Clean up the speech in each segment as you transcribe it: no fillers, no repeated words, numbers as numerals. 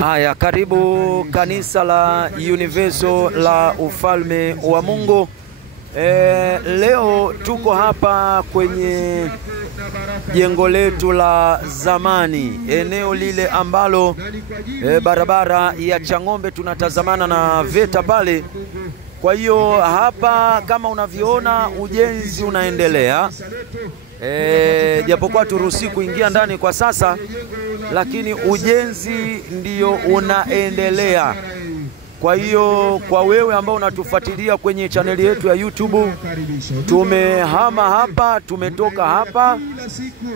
Haya, karibu kanisa la Universal la Ufalme wa Mungu. Leo tuko hapa kwenye jengo letu la zamani, eneo lile ambalo barabara ya Chang'ombe tunatazamana na VETA pale. Kwa hiyo hapa kama unavyoona ujenzi unaendelea. Japokuwa turuhusi kuingia ndani kwa sasa, lakini ujenzi ndio unaendelea. Kwa hiyo kwa wewe ambao unatufuatilia kwenye chaneli yetu ya YouTube, tumehama hapa, tumetoka hapa.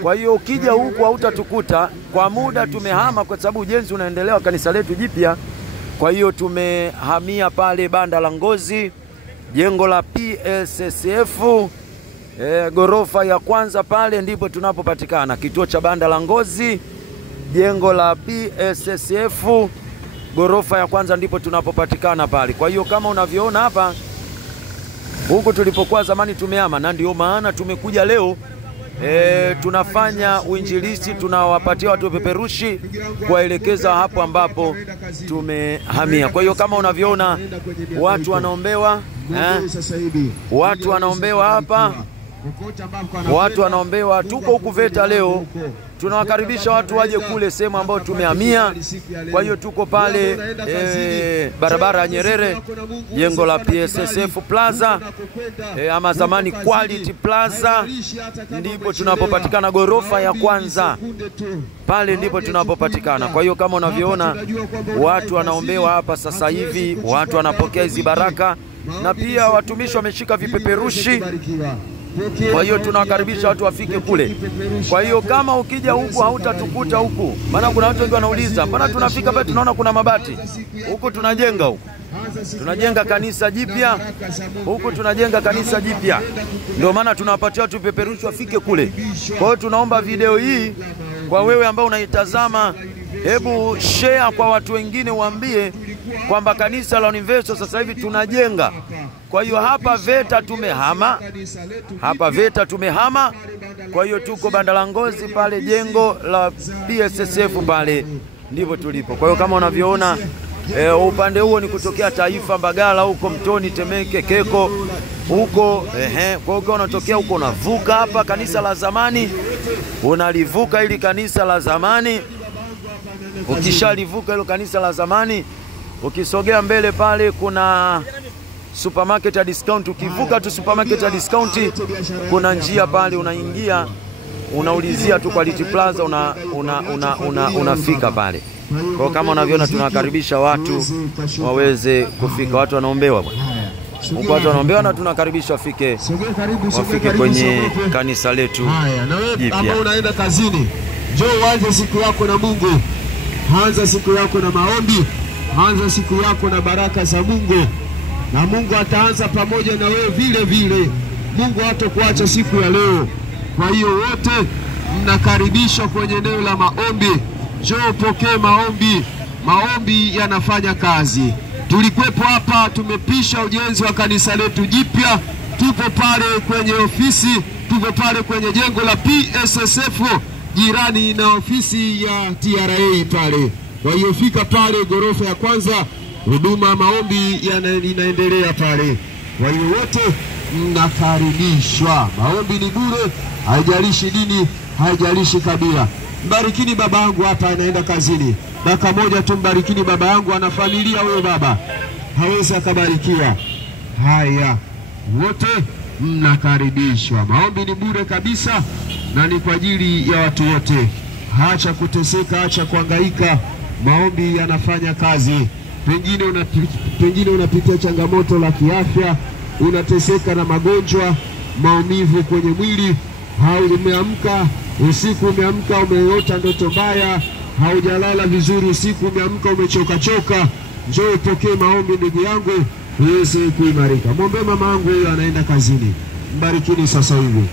Kwa hiyo ukija huku hautatukuta. Kwa muda tumehama kwa sababu ujenzi unaendelea kanisa letu jipya. Kwa hiyo tumehamia pale Banda la Ngozi, jengo la PSSF, gorofa ya kwanza pale ndipo tunapopatikana. Kituo cha Banda la Ngozi, jengo la PSSF, gorofa ya kwanza ndipo tunapopatikana pale. Kwa hiyo kama unavyoona hapa, huku tulipokuwa zamani tumehama, na ndio maana tumekuja leo. Tunafanya uinjilisti, tunawapatia watu peperushi kuwaelekeza hapo ambapo tumehamia. Kwa hiyo kama unavyoona watu wanaombewa, watu wanaombewa hapa, watu wanaombewa. Tuko huku VETA leo, tunawakaribisha watu waje kule sehemu ambayo tumehamia. Kwa hiyo tuko pale barabara ya Nyerere, jengo la PSSF Plaza, ama zamani Quality Plaza, ndipo tunapopatikana, gorofa ya kwanza pale ndipo tunapopatikana. Kwa hiyo kama unavyoona watu wanaombewa hapa sasa hivi, watu wanapokea hizi baraka, na pia watumishi wameshika vipeperushi. Kwa hiyo tunawakaribisha watu wafike kule. Kwa hiyo kama ukija huku hautatukuta huku, maana kuna watu wengi wanauliza, mbona tunafika pale tunaona kuna mabati? Huku tunajenga, huku tunajenga kanisa jipya, huku tunajenga kanisa jipya. Ndio maana tunawapatia watu peperushi wafike kule. Kwa hiyo tunaomba video hii kwa wewe ambao unaitazama, hebu share kwa watu wengine, waambie kwamba kanisa la Universal sasa hivi tunajenga. Kwa hiyo hapa VETA tumehama, hapa VETA tumehama. Kwa hiyo tuko Banda la Ngozi pale, jengo la PSSF pale ndipo tulipo. Kwa hiyo kama unavyoona upande huo ni kutokea Taifa, Mbagala huko, Mtoni, Temeke, Keko huko. Kwa hiyo unatokea huko unavuka hapa kanisa la zamani, unalivuka ili kanisa la zamani. Ukishalivuka hilo kanisa la zamani, ukisogea mbele pale kuna supermarket ya discount. Ukivuka tu supermarket ya discount, kuna njia pale unaingia, unaulizia tu Quality Plaza, unafika pale. Kwa kama unavyoona tunakaribisha watu waweze kufika. Watu wanaombewa bwana, huko watu wanaombewa, na tunakaribisha wafike kwenye kanisa letu jipya. Kama unaenda kazini, njoo uanze siku yako na Mungu. Anza siku yako na maombi, anza siku yako na baraka za Mungu, na Mungu ataanza pamoja na wewe vile vile. Mungu hatakuacha siku ya leo. Kwa hiyo wote mnakaribishwa kwenye eneo la maombi. Njoo pokee maombi. Maombi yanafanya kazi. Tulikuwepo hapa, tumepisha ujenzi wa kanisa letu jipya. Tupo pale kwenye ofisi, tupo pale kwenye jengo la PSSF, jirani na ofisi ya TRA pale. Kwa hiyo fika pale gorofa ya kwanza, huduma maombi inaendelea pale. Kwa hiyo wote mnakaribishwa. Maombi ni bure, haijalishi dini, haijalishi kabila. Mbarikini baba yangu hapa anaenda kazini. Dakika moja tu, mbarikini baba yangu, ana familia huyo baba, hawezi akabarikiwa. Haya, wote mnakaribishwa. Maombi ni bure kabisa na ni kwa ajili ya watu wote. Acha kuteseka, acha kuhangaika. Maombi yanafanya kazi. Pengine unapitia changamoto la kiafya, unateseka na magonjwa, maumivu kwenye mwili, umeamka usiku, umeamka umeota ndoto mbaya, haujalala vizuri usiku, umeamka umechoka. Njoo upokee maombi ndugu yangu, uweze kuimarika. Muombe mama yangu, huyo anaenda kazini. Mbarikini sasa hivi.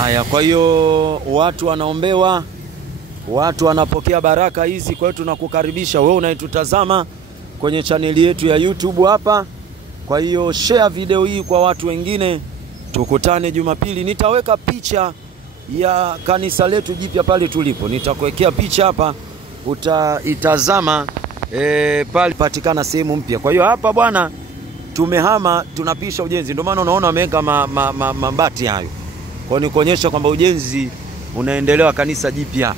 Haya, kwa hiyo watu wanaombewa, watu wanapokea baraka hizi. Kwa hiyo tunakukaribisha wewe unayetutazama kwenye chaneli yetu ya YouTube hapa. Kwa hiyo share video hii kwa watu wengine. Tukutane Jumapili. Nitaweka picha ya kanisa letu jipya pale tulipo. Nitakuwekea picha hapa, utaitazama pale patikana sehemu mpya. Kwa hiyo hapa bwana tumehama, tunapisha ujenzi. Ndio maana unaona wameweka mabati hayo. Kwa hiyo ni kuonyesha kwamba ujenzi unaendelea kanisa jipya.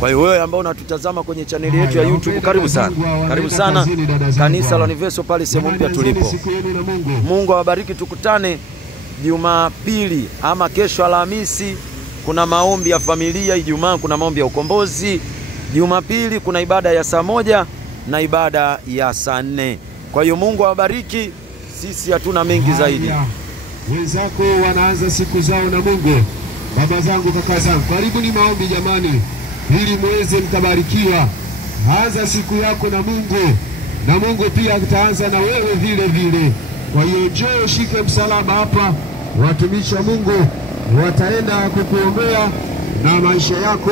Kwa hiyo wewe ambao unatutazama kwenye chaneli yetu ya YouTube, karibu sana. Karibu sana kanisa la Universal pale sehemu mpya tulipo. Mungu awabariki. Tukutane Jumapili ama kesho Alhamisi kuna maombi ya familia, Ijumaa kuna maombi ya ukombozi, Jumapili kuna ibada ya saa 1 na ibada ya saa 4. Kwa hiyo Mungu awabariki. Sisi hatuna mengi zaidi. Wenzako wanaanza siku zao na Mungu. Baba zangu, kaka zangu, karibu ni maombi jamani, ili muweze mkabarikiwa. Anza siku yako na Mungu, na Mungu pia ataanza na wewe vile vile. Kwa hiyo njoo shike msalaba hapa, watumishi wa Mungu wataenda kukuombea na maisha yako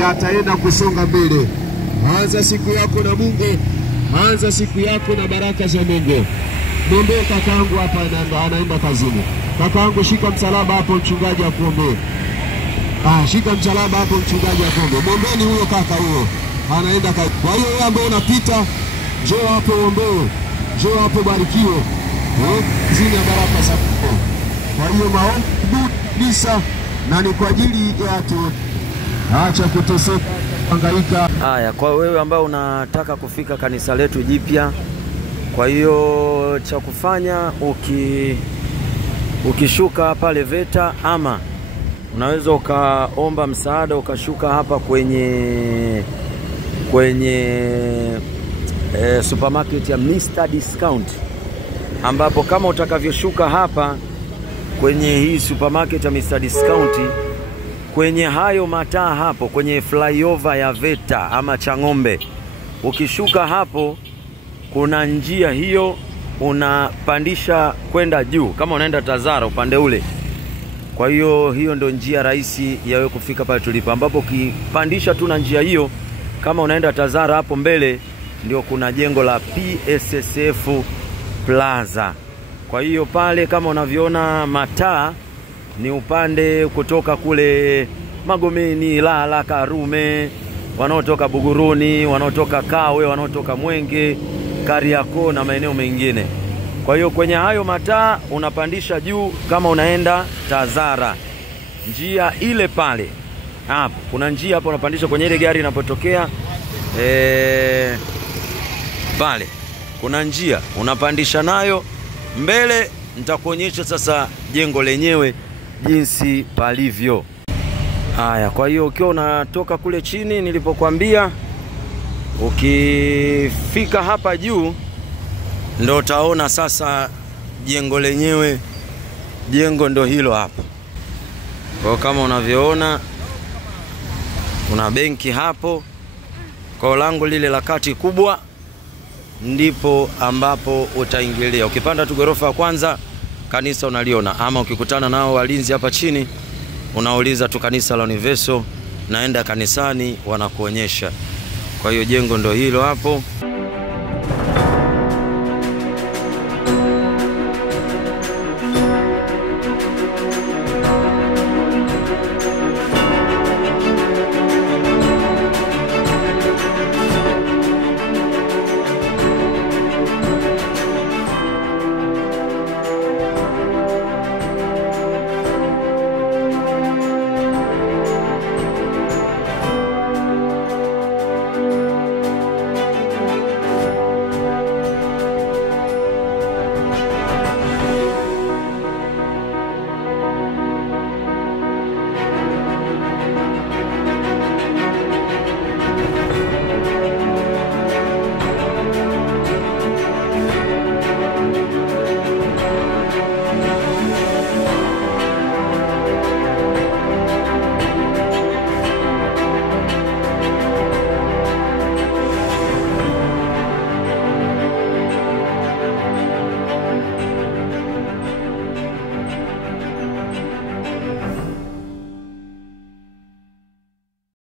yataenda kusonga mbele. Anza siku yako na Mungu, anza siku yako na baraka za Mungu. Mwombe kakaangu hapa anaenda kazini. Kakaangu, shika msalaba hapo, mchungaji akuombee. Shika msalaba hapo, mchungaji akuombee. Mwombeni huyo kaka, huyo anaenda kazi. Kwa hiyo wewe ambaye unapita, njoo hapo uombewe, njoo hapo barikiwe. Zina baraka za Mungu. Kwa hiyo maombi kabisa, na ni kwa ajili ya watu. Acha kuteseka, hangaika. Haya, kwa wewe ambao unataka kufika kanisa letu jipya, kwa hiyo cha kufanya ukishuka pale VETA, ama unaweza ukaomba msaada ukashuka hapa kwenye supermarket ya Mr. Discount, ambapo kama utakavyoshuka hapa kwenye hii supermarket ya Mr. Discount, kwenye hayo mataa hapo kwenye flyover ya VETA ama Chang'ombe, ukishuka hapo kuna njia hiyo unapandisha kwenda juu kama unaenda Tazara upande ule. Kwa hiyo ndio njia rahisi ya wewe kufika pale tulipo, ambapo ukipandisha tu na njia hiyo kama unaenda Tazara, hapo mbele ndio kuna jengo la PSSF Plaza. Kwa hiyo pale kama unavyoona mataa ni upande kutoka kule Magomeni, Ilala, Karume, wanaotoka Buguruni, wanaotoka Kawe, wanaotoka Mwenge, Kariakoo na maeneo mengine. Kwa hiyo kwenye hayo mataa unapandisha juu kama unaenda Tazara. Njia ile pale. Hapo kuna njia hapo unapandisha kwenye ile gari inapotokea pale. Kuna njia unapandisha nayo mbele, nitakuonyesha sasa jengo lenyewe jinsi palivyo. Haya, kwa hiyo ukiwa unatoka kule chini nilipokuambia, ukifika hapa juu ndo utaona sasa jengo lenyewe. Jengo ndo hilo hapa. Kwa kama unavyoona kuna benki hapo. Kwa lango lile la kati kubwa ndipo ambapo utaingilia. Ukipanda tu ghorofa ya kwanza kanisa unaliona, ama ukikutana nao walinzi hapa chini unauliza tu kanisa la Universal, naenda kanisani, wanakuonyesha. Kwa hiyo jengo ndo hilo hapo.